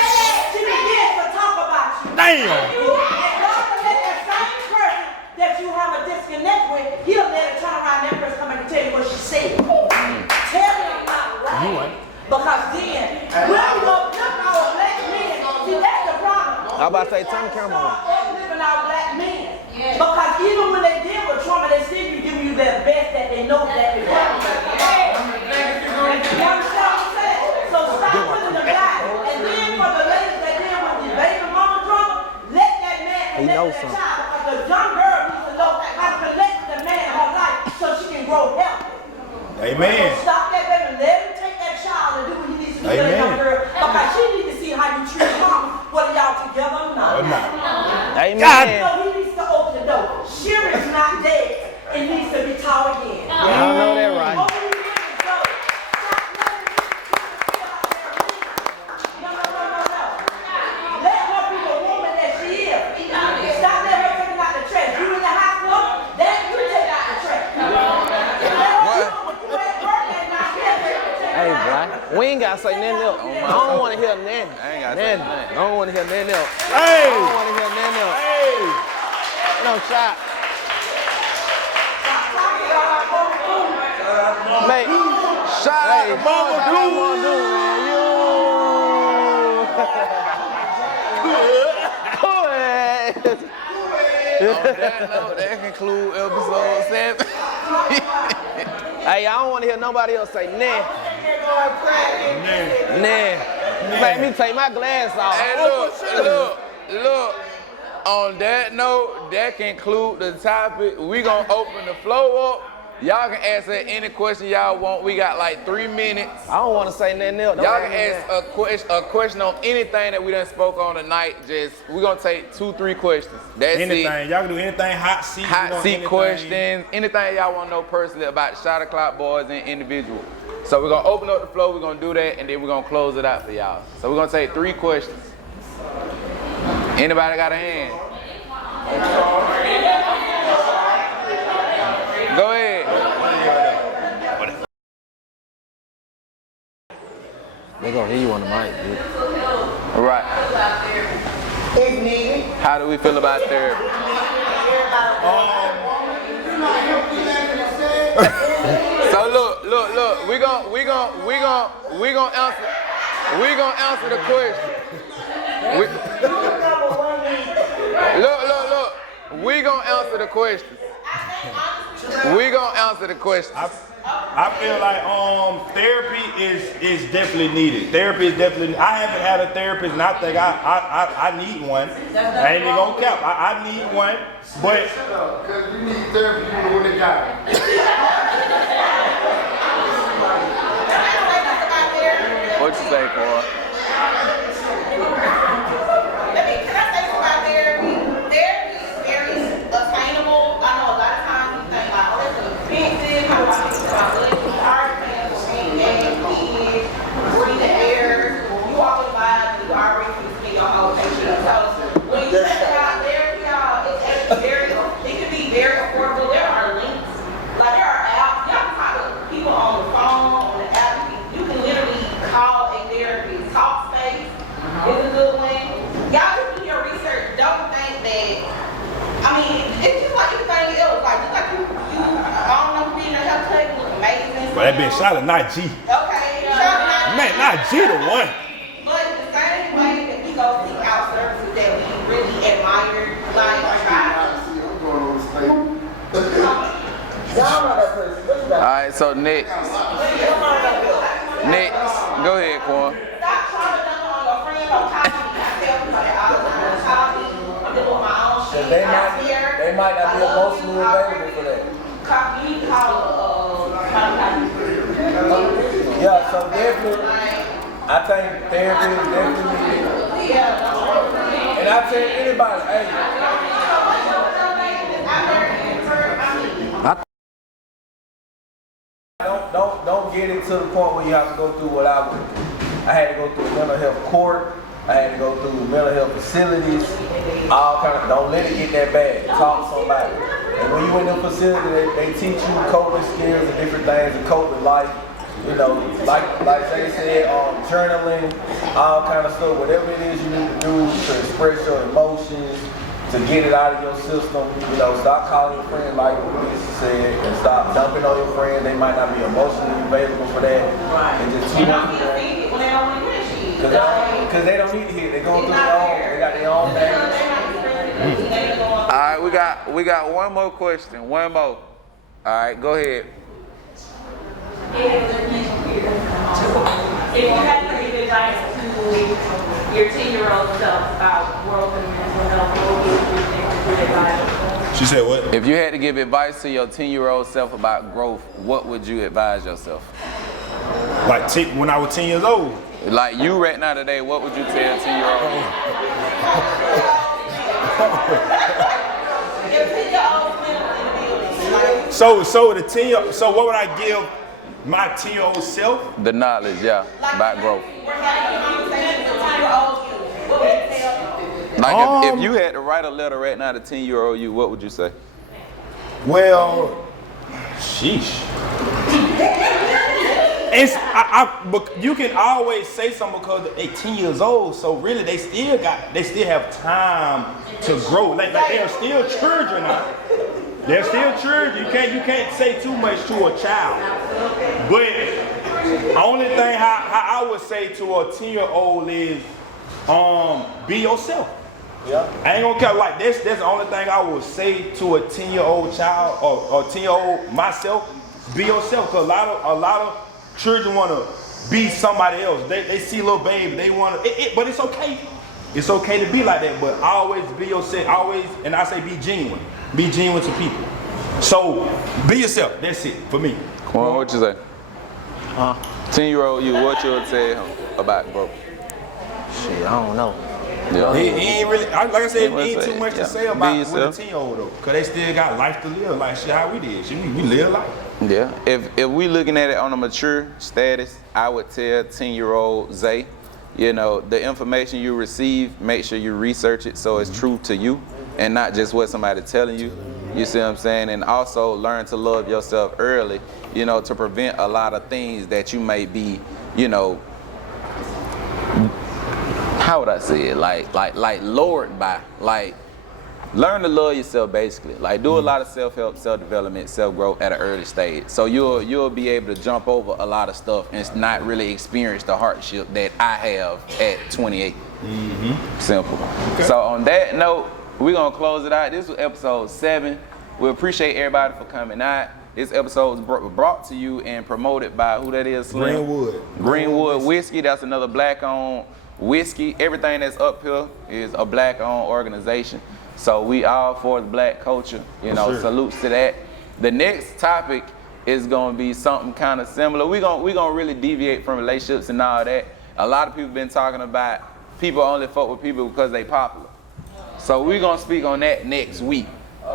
she begins to talk about you. Damn. And God will let that same person that you have a disconnect with, he'll let her turn around, that person come back and tell you what she said. Tell me I'm not right. Because then, when we go look our black men, see that's the problem. I about to say, turn the camera on. Living our black men. Because even when they deal with trauma, they still be giving you their best that they know that is right. You understand what I'm saying? So stop putting the guy. And then for the ladies that deal with the baby mama trauma, let that man connect with that child. Because the young girl needs to know how to connect with the man in her life so she can grow healthy. Amen. So stop that baby. Let him take that child and do what he needs to do to that young girl. Because she needs to see how you treat mom, whether y'all together or not. Amen. So he needs to open the door. Sherry's not dead. It needs to be taught again. Y'all know that right. Open your ears and go. Stop letting people feel like they're weak. No. Let her be the woman that she is. Stop letting her take it out the trash. You in the hospital, then you take out the trash. Let her do what you at work and not here. Hey, boy. We ain't got to say nothing else. I don't want to hear nothing. I ain't gotta say nothing. I don't want to hear nothing else. Hey. I don't want to hear nothing else. Hey. No shot. Mate, Shout out to Mama Dude. On that note, that concludes episode 7. Hey, I don't want to hear nobody else say nah. Nah. Make me take my glass off. Hey, look. On that note, that concludes the topic. We gonna open the floor up. Y'all can answer any question y'all want. We got like 3 minutes. I don't want to say nothing else. Y'all can ask a question on anything that we done spoke on tonight. We're gonna take 2-3 questions. That's Anything. it. Y'all can do anything. Hot seat. Hot seat questions. Anything y'all want to know personally about the Shot O'Clock Boys and individual. So we're gonna open up the floor. We're gonna do that, and then we're gonna close it out for y'all. So we're gonna take 3 questions. Anybody got a hand? Go ahead. They gonna hear you on the mic, dude. All right. It's needed. How do we feel about therapy? So look. We gonna answer the question. Look. We gonna answer the question. We gonna answer the question. I feel like therapy is definitely needed. Therapy is definitely. I haven't had a therapist, and I think I need one. I ain't even gonna cap. I need one, but because you need therapy when they got it. What you say, Cora? Can I say something about therapy? Therapy is very attainable. I know a lot of times you think like, oh, that's expensive. How do I think about living arguments, kids, breathing air? You always lie, you already can see your whole picture. So when you think about therapy, y'all, it's actually it can be very affordable. There are links, like there are apps. Y'all can talk to people on the phone, on the app. You can literally call a therapist. Talkspace is a good one. Y'all just do your research. Don't think that. I mean, it's just like anything else. Like just like you I don't know, being a health clinic look amazing. but that bitch shot a not G. Okay, shout out. Man, not G the one. But the same way that we go seek out services that we really admire, like try. Y'all know that person. What you got? All right, so next. Next. Go ahead, Quan. Stop trying to dump on your friends. Don't call me. I tell people that all the time. Call me. I'm doing my own shit. They might not be emotionally available for that. You need to call Yeah, so definitely, I think therapy is definitely needed. And I tell anybody, hey. Don't get it to the point where you have to go through what I went through. I had to go through mental health court. I had to go through mental health facilities. All kind of. Don't let it get that bad. Talk to somebody. And when you in the facility, they teach you coping skills and different things to cope with life. You know, like they said, journaling, all kind of stuff. Whatever it is you need to do to express your emotions, to get it out of your system. You know, stop calling your friends like Lisa said, and stop dumping on your friends. They might not be emotionally available for that. Right. And just too much. Because they don't need to hear. They go through their own. They got their own thing. All right, we got one more question. One more. All right, go ahead. If you had to give advice to your 10-year-old self about growth and mental health, what would you advise? She said what? If you had to give advice to your 10-year-old self about growth, what would you advise yourself? Like when I was 10 years old. Like you right now today, what would you tell a 10-year-old? So what would I give my 10-year-old self? The knowledge, yeah, about growth. Like if you had to write a letter right now to 10-year-old you, what would you say? Well, sheesh. But you can always say something because they're 10 years old, so really they still have time to grow. Like they're still children now. They're still children. You can't say too much to a child. But the only thing how I would say to a 10-year-old is be yourself. Yeah. I ain't gonna care, like that's the only thing I would say to a 10-year-old child or 10-year-old myself. Be yourself, because a lot of children want to be somebody else. They see a little baby, they want to, but it's okay. It's okay to be like that, but always be yourself. Always, and I say be genuine. Be genuine to people. So be yourself. That's it for me. Quan, what you say? 10-year-old you, what you would say about growth? Shit, I don't know. Yeah. He ain't really, like I said, he ain't too much to say about with a 10-year-old though, because they still got life to live, like shit how we did. Shit, we live life. Yeah, if we looking at it on a mature status, I would tell 10-year-old Zay, you know, the information you receive, make sure you research it so it's true to you and not just what somebody telling you. You see what I'm saying? And also learn to love yourself early, you know, to prevent a lot of things that you may be, you know, how would I say it? Like lowered by. Like, learn to love yourself basically. Like, do a lot of self-help, self-development, self-growth at an early stage. So you'll be able to jump over a lot of stuff and not really experience the hardship that I have at 28. Mm-hmm. Simple. Okay. So on that note, we're gonna close it out. This was episode 7. We appreciate everybody for coming out. This episode was brought to you and promoted by who that is, Slim? Greenwood Whiskey. That's another black-owned whiskey. Everything that's up here is a black-owned organization. So we all for the black culture, you know, sure. Salutes to that. The next topic is gonna be something kind of similar. We're gonna really deviate from relationships and all that. A lot of people been talking about people only fuck with people because they popular. So we're gonna speak on that next week.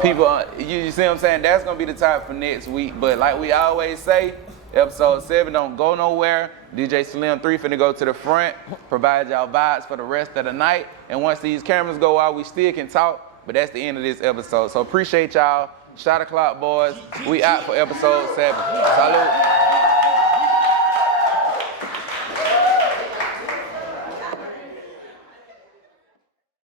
People, you see what I'm saying? That's gonna be the topic for next week. But like we always say, episode 7 don't go nowhere. DJ Slim 3 finna go to the front, provide y'all vibes for the rest of the night. And once these cameras go out, we still can talk, but that's the end of this episode. So appreciate y'all. Shot o'clock, boys. We out for episode 7. Salute.